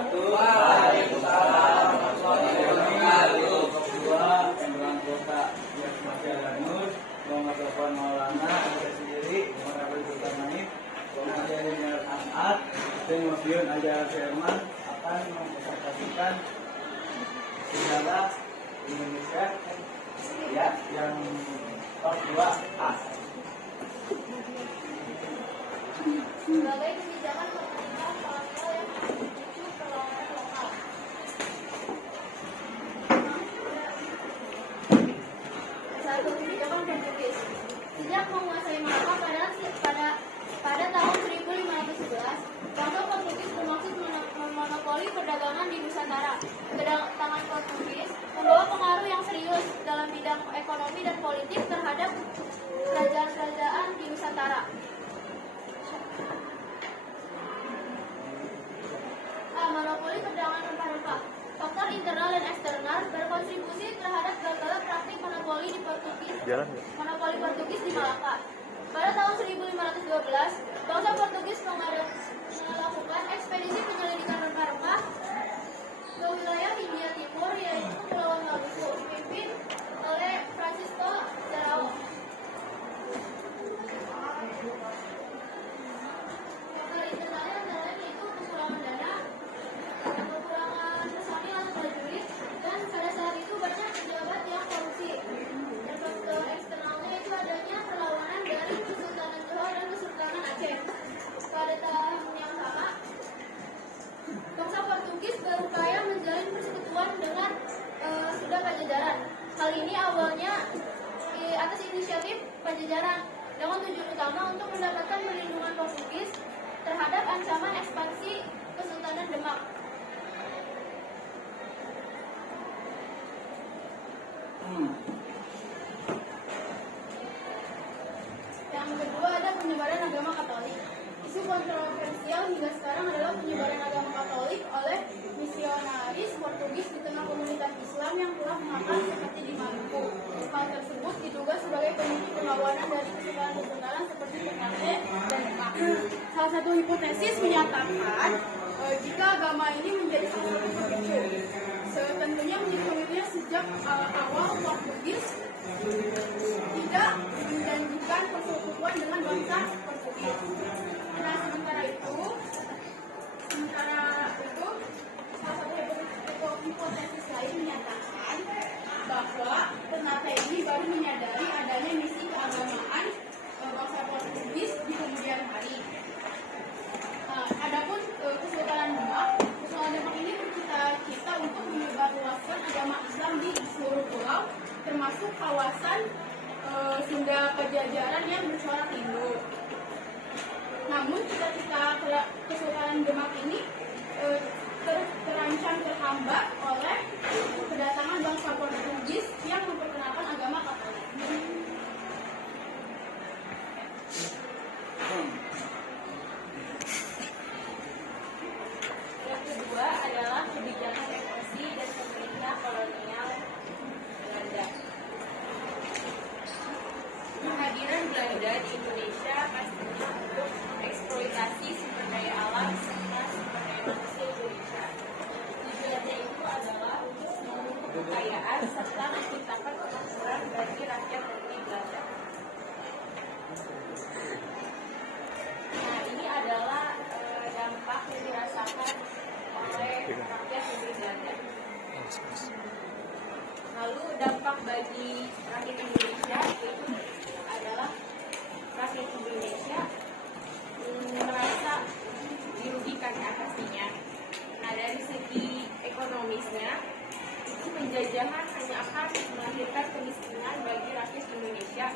wabarakatuh. Waalaikumsalam warahmatullahi wabarakatuh. Kedua, Pembelaan Kota Yasmasyaraganur, Muhammad Sofwan Maulana, saya sendiri, Muhammad Abdul Sultanaif, Muhammad Ajar Ahmad, dan Mufiun Ajar Firman akan mempresentasikan sejarah Indonesia ya yang top 2A. Sebagai kebijakan pemerintah kolonial yang memicu perlawanan lokal. Satu, kebijakan Portugis. Sejak menguasai Malaka pada tahun 1511, bangsa Portugis bermaksud memonopoli perdagangan di Nusantara. Kedatangan Portugis membawa pengaruh yang serius dalam bidang ekonomi dan politik terhadap kerajaan-kerajaan di Nusantara. Monopoli perdagangan rempah-rempah. Faktor internal dan eksternal berkontribusi terhadap gagalnya praktik monopoli Portugis di Malaka. Pada tahun 1512, bangsa Portugis melakukan ekspedisi penyelidikan rempah-rempah ke wilayah Hindia Timur, yaitu Kepulauan Maluku, dipimpin oleh Francisco Serrao. Faktor internalnya antara lain yaitu kekurangan dana, kekurangan personil atau prajurit, dan pada saat itu banyak pejabat yang korupsi. Dan faktor eksternalnya itu adanya perlawanan dari Kesultanan Johor dan Kesultanan Aceh. Pada tahun yang sama, bangsa Portugis berupaya menjalin persekutuan dengan Sunda Pajajaran. Hal ini awalnya atas inisiatif Pajajaran dengan tujuan utama untuk mendapatkan perlindungan Portugis terhadap ancaman ekspansi Kesultanan Demak. Yang kedua ada penyebaran agama Katolik. Isu kontroversial hingga sekarang adalah penyebaran agama Katolik oleh misionaris Portugis di tengah komunitas Islam yang telah mengakar seperti di Maluku. Hal tersebut diduga sebagai pemicu perlawanan dari kesultanan-kesultanan seperti Ternate dan Demak. Salah satu hipotesis menyatakan jika agama ini menjadi salah satu pemicu. Tentunya menjadi pemicunya sejak awal Portugis tidak menjanjikan persekutuan dengan bangsa Portugis. Nah, sementara itu salah satu hipotesis lain menyatakan bahwa Ternate ini baru menyadari adanya misi keagamaan bangsa Portugis di kemudian hari. Adapun Kesultanan Demak ini bercita-cita untuk menyebarluaskan agama Islam di seluruh pulau, termasuk kawasan Sunda Pajajaran yang bercorak induk. Namun cita-cita Kesultanan Demak ini terancam terhambat oleh kedatangan bangsa Portugis yang memperkenalkan agama Katolik. Yang kedua adalah kebijakan ekonomi dan pemerintah kolonial Belanda. Kehadiran Belanda di Indonesia pastinya untuk eksploitasi sumber daya alam serta sumber daya manusia Indonesia. Tujuannya itu adalah untuk memupuk kekayaan serta menciptakan kemakmuran bagi rakyat negeri Belanda. Nah, ini adalah dampak yang dirasakan oleh rakyat negeri Belanda. Lalu dampak bagi rakyat Indonesia itu adalah rakyat Indonesia merasa dirugikan pastinya. Nah, dari segi ekonomisnya itu penjajahan hanya akan melahirkan kemiskinan bagi rakyat Indonesia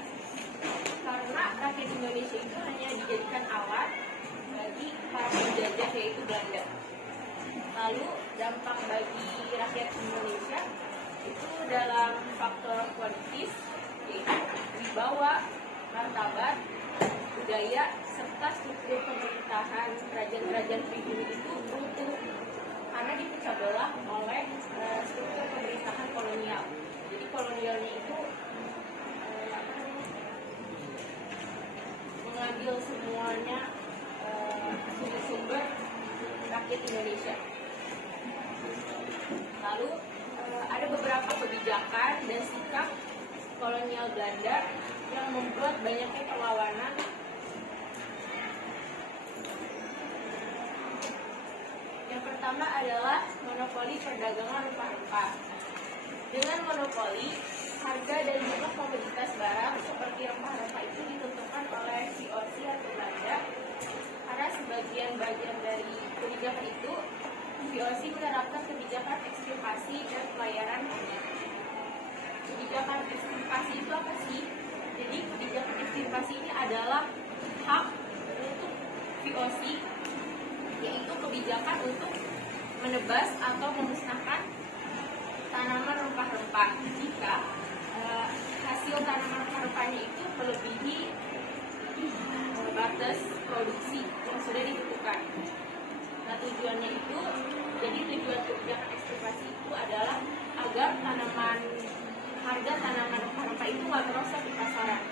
karena rakyat Indonesia itu hanya dijadikan alat bagi para penjajah yaitu Belanda. Lalu dampak bagi rakyat Indonesia itu dalam faktor politis yaitu wibawa, martabat, budaya, serta struktur pemerintahan kerajaan-kerajaan pribumi itu runtuh karena dipecah belah oleh struktur pemerintahan kolonial. Jadi kolonialnya itu mengambil semuanya sumber-sumber rakyat Indonesia. Lalu ada beberapa kebijakan dan sikap kolonial Belanda yang membuat banyaknya perlawanan. Yang pertama adalah monopoli perdagangan rempah-rempah. Dengan monopoli, harga dan jumlah komoditas barang seperti rempah-rempah itu ditentukan oleh VOC atau Belanda. Karena sebagian bagian dari kebijakan itu, VOC menerapkan kebijakan ekstirpasi dan pelayaran hanya. Kebijakan ekstirpasi itu apa sih? Jadi kebijakan ekstirpasi ini adalah hak untuk VOC, yaitu kebijakan untuk menebas atau memusnahkan tanaman rempah-rempah jika hasil tanaman rempah-rempahnya itu melebihi batas produksi yang sudah ditentukan. Nah, tujuannya itu, jadi tujuan kebijakan ekstirpasi itu adalah agar harga tanaman rempah-rempah itu nggak merosot di pasaran.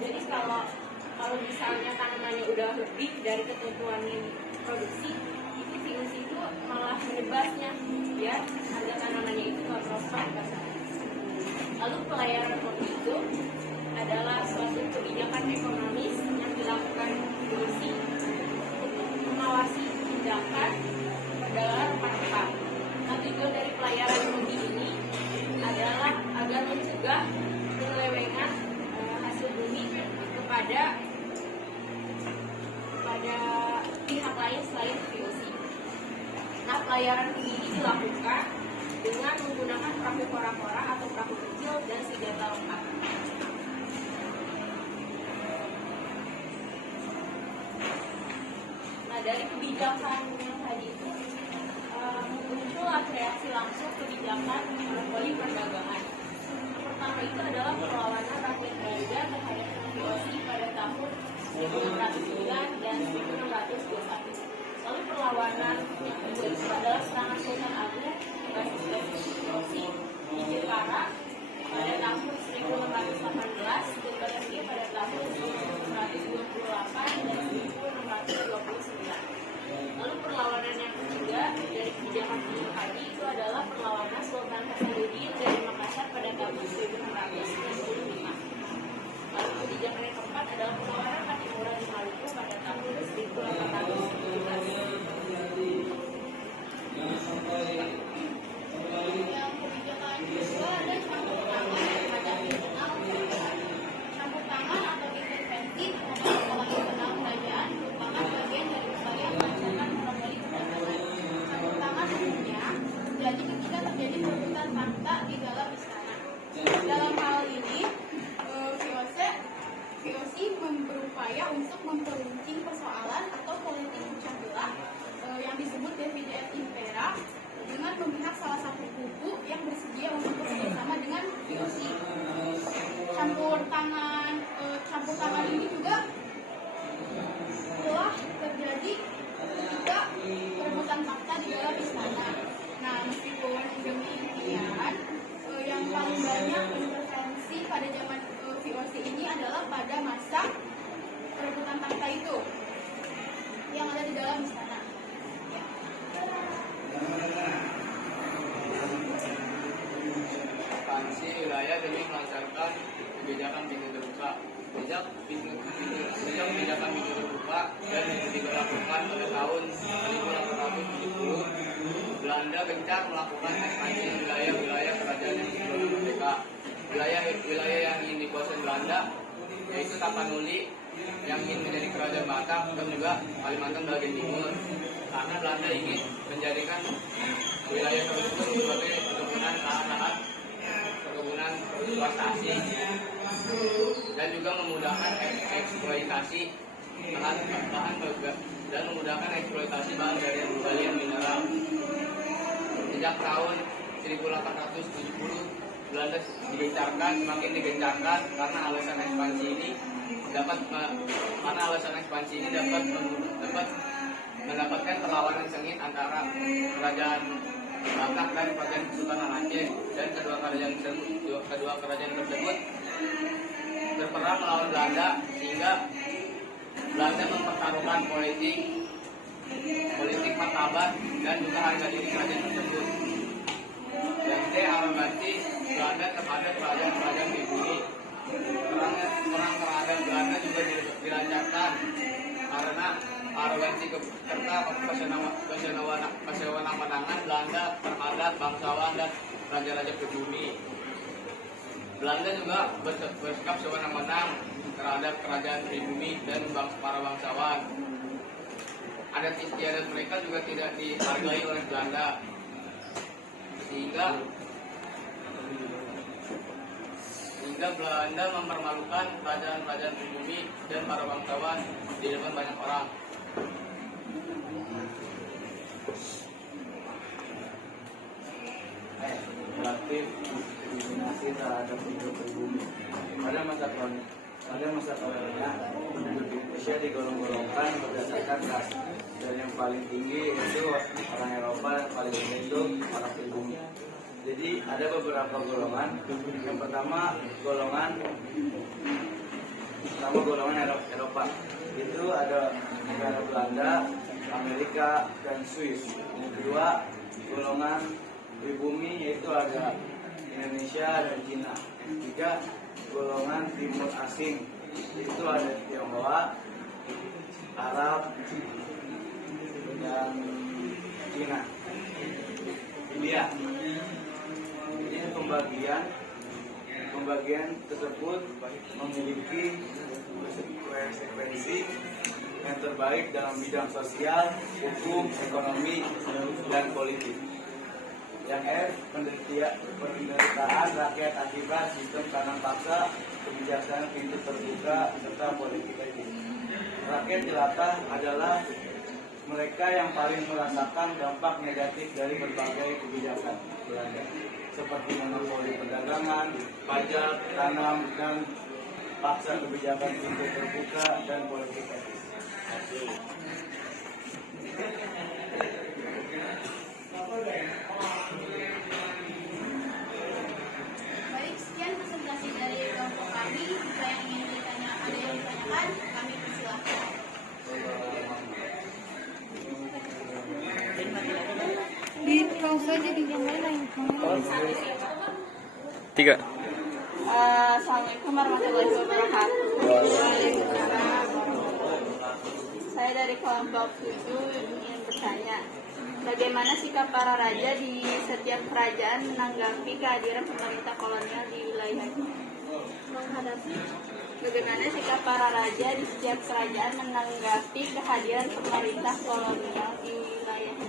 Jadi kalau misalnya tanamannya udah lebih dari ketentuan yang produksi, itu VOC itu malah menebasnya, ya harga tanamannya itu nggak merosot di pasaran. Lalu pelayaran kopi itu adalah suatu kebijakan ekonomis yang dilakukan VOC untuk mengawasi tindakan perdagangan rempah-rempah. Nah, tujuan dari pelayaran kopi ini adalah agar mencegah penyelewengan hasil bumi kepada pihak lain selain VOC. Nah, pelayaran ini dilakukan dengan menggunakan perahu kora-kora atau perahu kecil dan senjata lengkap. Nah, dari kebijakan yang tadi itu muncullah reaksi langsung kebijakan monopoli perdagangan. Yang pertama itu adalah perlawanan rakyat Belanda terhadap VOC pada tahun 1609 dan 1621. Lalu perlawanan yang kedua itu adalah serangan Sultan Agung basis VOC di Jepara pada tahun 1618 dan balasnya pada tahun 1628 dan 1629. Lalu perlawanan yang ketiga dari kebijakan penduduk tadi itu adalah perlawanan Sultan Hasanuddin dari Makassar pada tahun 1695. Lalu kebijakan yang keempat adalah perlawanan Pattimura di Maluku pada tahun 1817. Yang kebijakan kedua ada campur tangan terhadap internal kerajaan. Campur tangan atau intervensi terhadap pola internal kerajaan merupakan bagian dari upaya melancarkan monopoli perdagangan. Campur tangan umumnya terjadi ketika terjadi perebutan takhta di dalam istana. Dalam hal ini, VOC berupaya untuk memperuncing persoalan atau politik pecah belah yang disebut divide et impera dengan memihak salah satu kubu yang bersedia untuk bekerjasama dengan VOC. Campur tangan ini juga telah terjadi ketika perebutan takhta di dalam istana. Nah, meskipun demikian, yang paling banyak intervensi pada zaman VOC ini adalah pada masa perebutan takhta itu yang ada di dalam istana. Ya. Ekspansi wilayah demi melancarkan kebijakan pintu terbuka. Kebijakan pintu terbuka dan diberlakukan pada tahun 1870. Belanda gencar melakukan ekspansi wilayah-wilayah kerajaan yang sebelum merdeka. Wilayah yang ingin dikuasai Belanda yaitu Tapanuli yang ingin menjadi kerajaan Batak dan juga Kalimantan bagian timur. Karena Belanda ingin menjadikan wilayah tersebut sebagai perkebunan lahan-lahan perkebunan plantasi dan juga memudahkan eksploitasi bahan dan memudahkan eksploitasi bahan dari galian mineral. Sejak tahun 1870 Belanda semakin digencarkan karena alasan ekspansi ini dapat mendapatkan perlawanan sengit antara kerajaan Batak dan kerajaan Kesultanan Aceh, dan kedua kerajaan tersebut berperang melawan Belanda sehingga Belanda mempertaruhkan politik martabat dan juga harga diri kerajaan tersebut. ide arogansi Belanda terhadap kerajaan-kerajaan di bumi. Perang terhadap Belanda juga dilancarkan karena arogansi serta kesewenang-wenangan Belanda terhadap bangsawan dan raja-raja pribumi. Belanda juga bersikap sewenang-wenang terhadap kerajaan pribumi dan para bangsawan. Adat istiadat mereka juga tidak dihargai oleh Belanda, sehingga Belanda mempermalukan kerajaan-kerajaan pribumi dan para bangsawan di depan banyak orang. Relatif diskriminasi terhadap penduduk pribumi. Pada masa kolonial, penduduk Indonesia digolong-golongkan berdasarkan ras. Dan yang paling tinggi itu orang Eropa, yang paling rendah itu orang pribumi. Jadi ada beberapa golongan. Yang pertama golongan Eropa. Itu ada negara Belanda, Amerika, dan Swiss. Yang kedua golongan pribumi yaitu ada Indonesia dan Cina. Tiga golongan timur asing itu ada Tionghoa, Arab, dan Cina. India. Ini pembagian tersebut memiliki konsekuensi yang terbaik dalam bidang sosial, hukum, ekonomi, dan politik. Yang F, penderitaan rakyat akibat sistem kanan paksa, kebijakan pintu terbuka, serta politik etis. Rakyat jelata adalah mereka yang paling merasakan dampak negatif dari berbagai kebijakan Belanda, seperti monopoli perdagangan, pajak, tanam, dan paksa kebijakan pintu terbuka dan politik etis. Baik, sekian presentasi dari kelompok kami. Jika yang ingin ada yang ditanyakan, kami persilahkan. Tiga. Assalamualaikum warahmatullahi wabarakatuh. Saya dari kelompok 7 ingin bertanya, bagaimana sikap para raja di setiap kerajaan menanggapi kehadiran pemerintah kolonial di wilayahnya? Bagaimana sikap para raja di setiap kerajaan menanggapi kehadiran pemerintah kolonial di wilayahnya?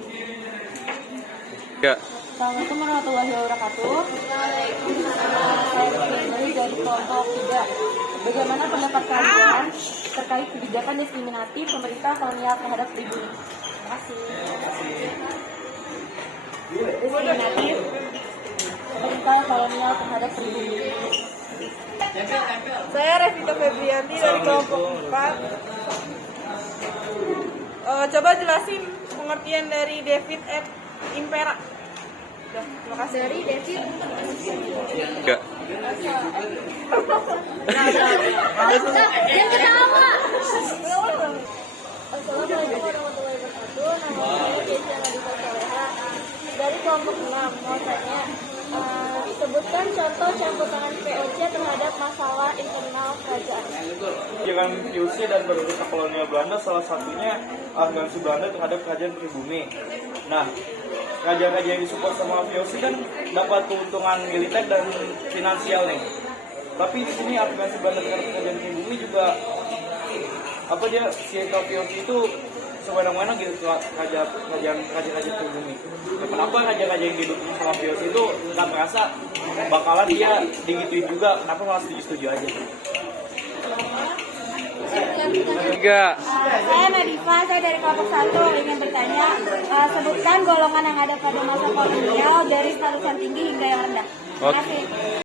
Tiga. Assalamualaikum warahmatullahi wabarakatuh. Saya dari kelompok 3. Bagaimana pendapat kalian terkait kebijakan diskriminatif pemerintah kolonial terhadap pribumi? Terima kasih. Diskriminatif pemerintah kolonial terhadap pribumi. Saya Revita Febrianti dari kelompok 4. Coba jelasin pengertian dari David et Impera. Udah, terima kasih. Dari David. Tiga. Yang ketawa. Assalamualaikum warahmatullahi wabarakatuh. Nama saya Keisha Nadita Soleha dari kelompok 6. Mau tanya, sebutkan contoh campur tangan POC terhadap masalah internal kerajaan. Kebijakan POC dan pemerintah kolonial Belanda salah satunya arogansi Belanda terhadap kerajaan pribumi. Nah, kerajaan-kerajaan yang disupport sama POC kan dapat keuntungan militer dan finansial nih. Tapi di sini arogansi Belanda terhadap kerajaan pribumi juga si POC itu sewenang-wenang gitu kerajaan pribumi. Nah, kenapa raja-raja yang didukung sama POC itu nggak merasa bakalan dia digituin juga? Kenapa malah setuju-setuju aja? Tiga. Saya Nadifa, saya dari kelompok 1 ingin bertanya, sebutkan golongan yang ada pada masa kolonial dari statusan tinggi hingga yang rendah. Terima kasih.